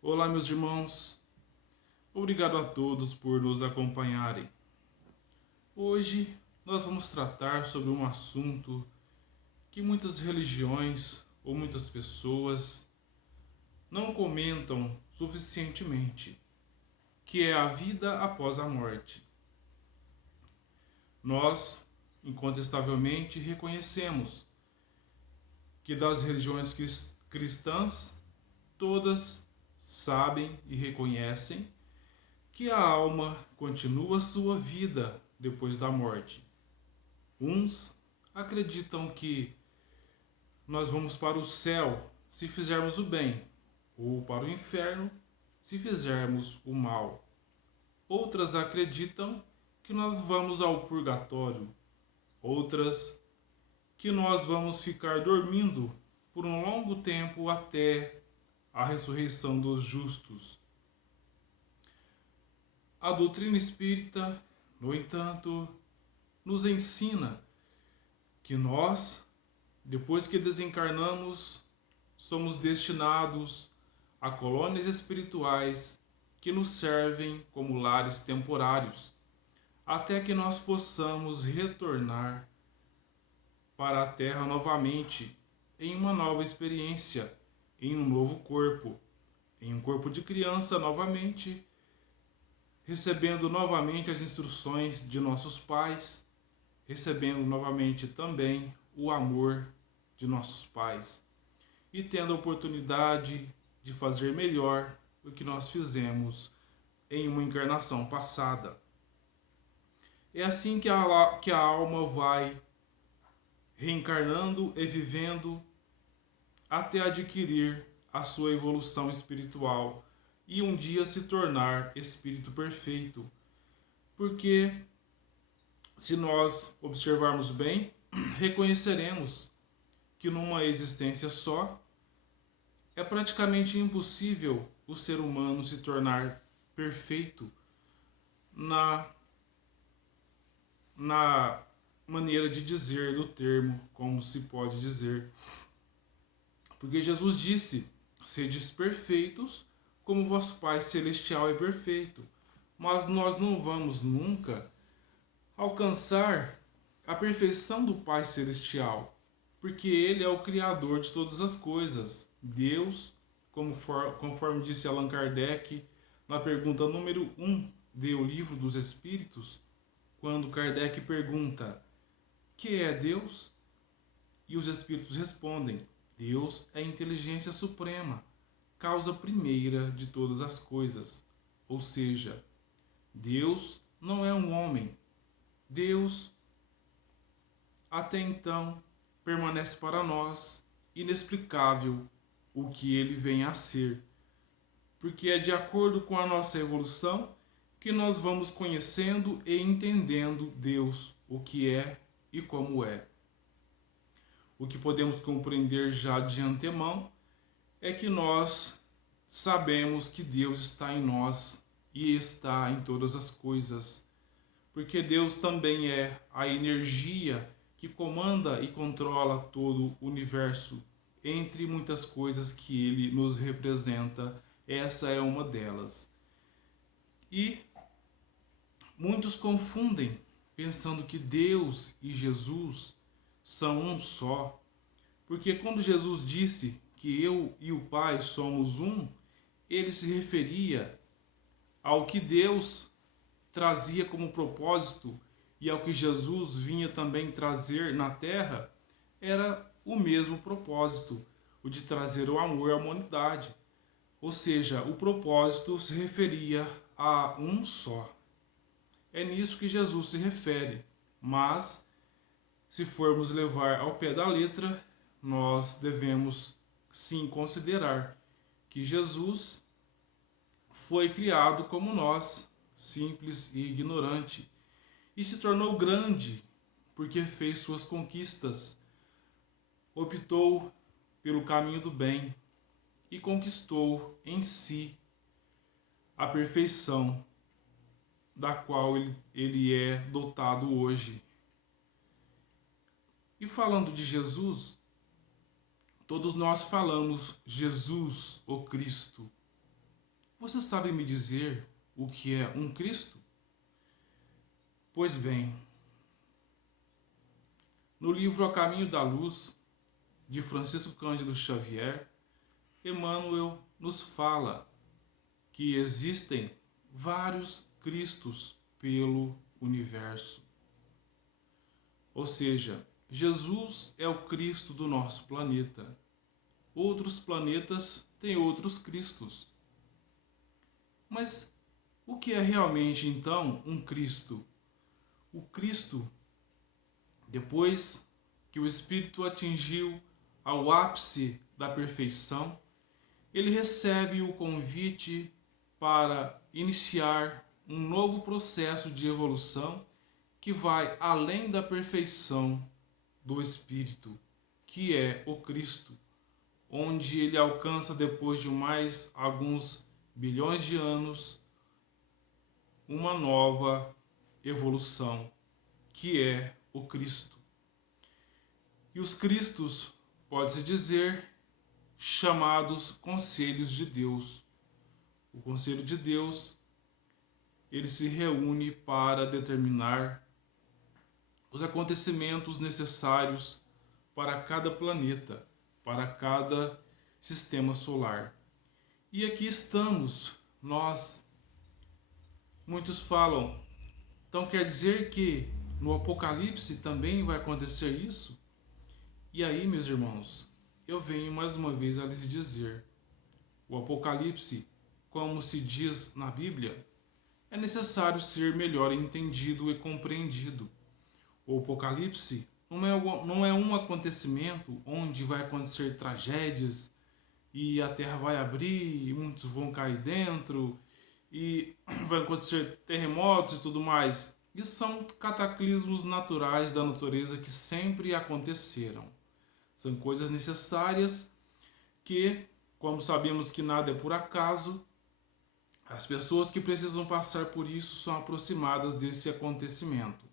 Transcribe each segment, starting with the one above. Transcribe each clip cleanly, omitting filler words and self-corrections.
Olá, meus irmãos. Obrigado a todos por nos acompanharem. Hoje nós vamos tratar sobre um assunto que muitas religiões ou muitas pessoas não comentam suficientemente, que é a vida após a morte. Nós, incontestavelmente, reconhecemos que das religiões cristãs, todas sabem e reconhecem que a alma continua sua vida depois da morte. Uns acreditam que nós vamos para o céu se fizermos o bem, ou para o inferno se fizermos o mal. Outras acreditam que nós vamos ao purgatório. Outras que nós vamos ficar dormindo por um longo tempo até a ressurreição dos justos. A doutrina espírita, no entanto, nos ensina que nós, depois que desencarnamos, somos destinados a colônias espirituais que nos servem como lares temporários, até que nós possamos retornar para a Terra novamente, em uma nova experiência, em um novo corpo, em um corpo de criança novamente, recebendo novamente as instruções de nossos pais, recebendo novamente também o amor de nossos pais e tendo a oportunidade de fazer melhor do que nós fizemos em uma encarnação passada. É assim que a alma vai reencarnando e vivendo até adquirir a sua evolução espiritual e um dia se tornar espírito perfeito. Porque se nós observarmos bem, reconheceremos que numa existência só é praticamente impossível o ser humano se tornar perfeito na, na maneira de dizer do termo, como se pode dizer. Porque Jesus disse: sedes perfeitos, como vosso Pai Celestial é perfeito. Mas nós não vamos nunca alcançar a perfeição do Pai Celestial, porque Ele é o Criador de todas as coisas. Deus, conforme disse Allan Kardec na pergunta número 1 do Livro dos Espíritos, quando Kardec pergunta: que é Deus? E os Espíritos respondem: Deus é a inteligência suprema, causa primeira de todas as coisas. Ou seja, Deus não é um homem. Deus, até então, permanece para nós inexplicável o que ele vem a ser, porque é de acordo com a nossa evolução que nós vamos conhecendo e entendendo Deus, o que é e como é. O que podemos compreender já de antemão é que nós sabemos que Deus está em nós e está em todas as coisas, porque Deus também é a energia que comanda e controla todo o universo. Entre muitas coisas que ele nos representa, essa é uma delas. E muitos confundem, pensando que Deus e Jesus são um só. Porque quando Jesus disse que eu e o Pai somos um, ele se referia ao que Deus trazia como propósito e ao que Jesus vinha também trazer na terra, era o mesmo propósito, o de trazer o amor à humanidade. Ou seja, o propósito se referia a um só. É nisso que Jesus se refere. Mas, se formos levar ao pé da letra, nós devemos sim considerar que Jesus foi criado como nós, simples e ignorante, e se tornou grande porque fez suas conquistas, optou pelo caminho do bem e conquistou em si a perfeição da qual ele é dotado hoje. E falando de Jesus, todos nós falamos Jesus, o Cristo. você sabe me dizer o que é um Cristo? Pois bem, no livro A Caminho da Luz, de Francisco Cândido Xavier, Emmanuel nos fala que existem vários Cristos pelo universo. Ou seja, Jesus é o Cristo do nosso planeta. Outros planetas têm outros Cristos. Mas o que é realmente então um Cristo? O Cristo, depois que o Espírito atingiu ao ápice da perfeição, ele recebe o convite para iniciar um novo processo de evolução que vai além da perfeição do Espírito, que é o Cristo, onde ele alcança, depois de mais alguns bilhões de anos, uma nova evolução, que é o Cristo. E os Cristos, pode-se dizer, chamados conselhos de Deus. O conselho de Deus, ele se reúne para determinar os acontecimentos necessários para cada planeta, para cada sistema solar. E aqui estamos, nós. Muitos falam, então quer dizer que no Apocalipse também vai acontecer isso? E aí, meus irmãos, eu venho mais uma vez a lhes dizer, o Apocalipse, como se diz na Bíblia, é necessário ser melhor entendido e compreendido. O Apocalipse não é um acontecimento onde vai acontecer tragédias e a terra vai abrir e muitos vão cair dentro e vai acontecer terremotos e tudo mais. Isso são cataclismos naturais da natureza que sempre aconteceram. São coisas necessárias que, como sabemos que nada é por acaso, as pessoas que precisam passar por isso são aproximadas desse acontecimento.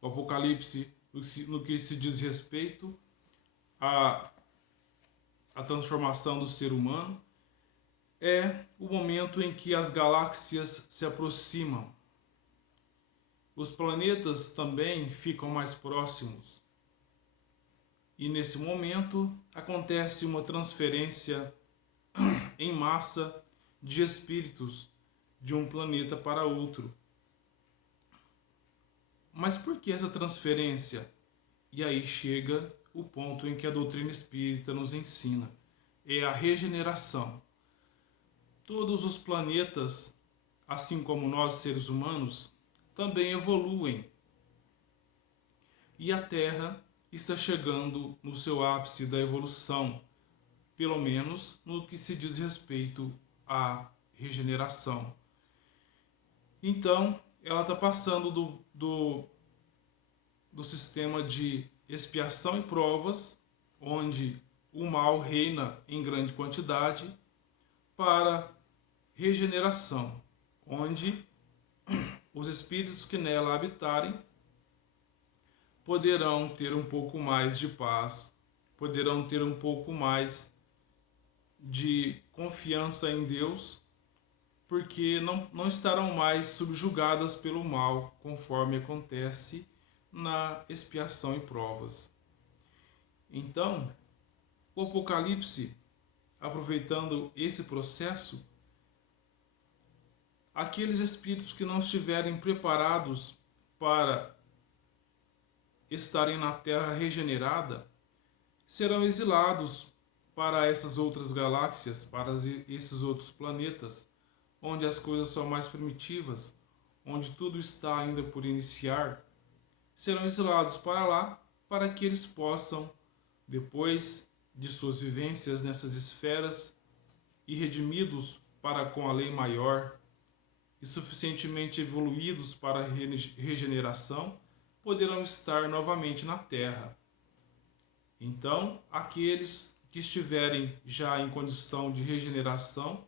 O Apocalipse, no que se diz respeito à transformação do ser humano, é o momento em que as galáxias se aproximam. Os planetas também ficam mais próximos. E nesse momento acontece uma transferência em massa de espíritos de um planeta para outro. Mas por que essa transferência? E aí chega o ponto em que a doutrina espírita nos ensina. É a regeneração. Todos os planetas, assim como nós seres humanos, também evoluem. E a Terra está chegando no seu ápice da evolução, pelo menos no que se diz respeito à regeneração. Então, ela está passando do sistema de expiação e provas, onde o mal reina em grande quantidade, para regeneração, onde os espíritos que nela habitarem poderão ter um pouco mais de paz, poderão ter um pouco mais de confiança em Deus, porque não estarão mais subjugadas pelo mal, conforme acontece na expiação e provas. Então, o Apocalipse, aproveitando esse processo, aqueles espíritos que não estiverem preparados para estarem na Terra regenerada serão exilados para essas outras galáxias, para esses outros planetas, onde as coisas são mais primitivas, onde tudo está ainda por iniciar, serão exilados para lá, para que eles possam, depois de suas vivências nessas esferas, e redimidos para com a lei maior, e suficientemente evoluídos para a regeneração, poderão estar novamente na Terra. Então, aqueles que estiverem já em condição de regeneração,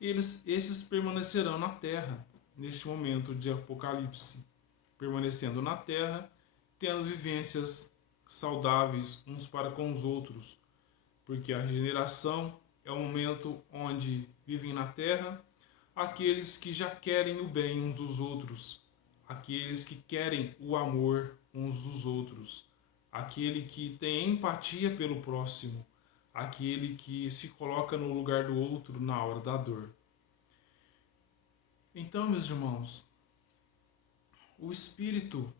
esses permanecerão na Terra, neste momento de Apocalipse, permanecendo na Terra, tendo vivências saudáveis uns para com os outros, porque a regeneração é o momento onde vivem na terra aqueles que já querem o bem uns dos outros, aqueles que querem o amor uns dos outros, aquele que tem empatia pelo próximo, aquele que se coloca no lugar do outro na hora da dor. Então, meus irmãos, o espírito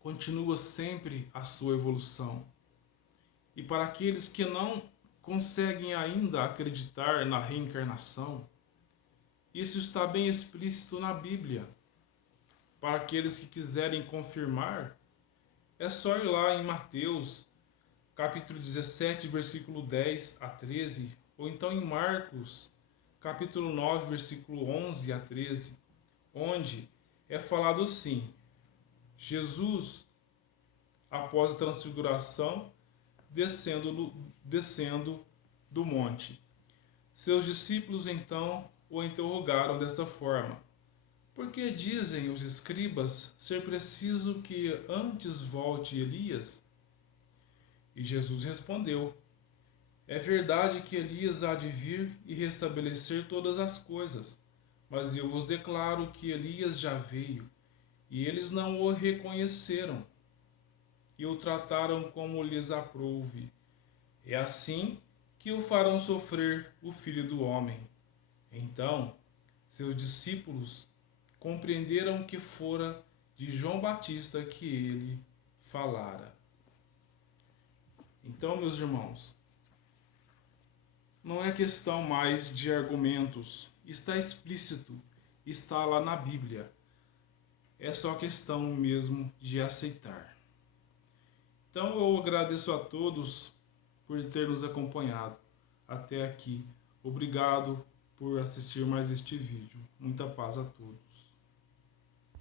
continua sempre a sua evolução. E para aqueles que não conseguem ainda acreditar na reencarnação, isso está bem explícito na Bíblia. Para aqueles que quiserem confirmar, é só ir lá em Mateus, capítulo 17, versículo 10 a 13, ou então em Marcos, capítulo 9, versículo 11 a 13, onde é falado assim: Jesus, após a transfiguração, descendo do monte. Seus discípulos então o interrogaram desta forma: por que dizem os escribas ser preciso que antes volte Elias? E Jesus respondeu: é verdade que Elias há de vir e restabelecer todas as coisas, mas eu vos declaro que Elias já veio, e eles não o reconheceram, e o trataram como lhes aprouve. É assim que o farão sofrer o Filho do Homem. Então, seus discípulos compreenderam que fora de João Batista que ele falara. Então, meus irmãos, não é questão mais de argumentos, está explícito, está lá na Bíblia. É só questão mesmo de aceitar. Então eu agradeço a todos por ter nos acompanhado até aqui. Obrigado por assistir mais este vídeo. Muita paz a todos.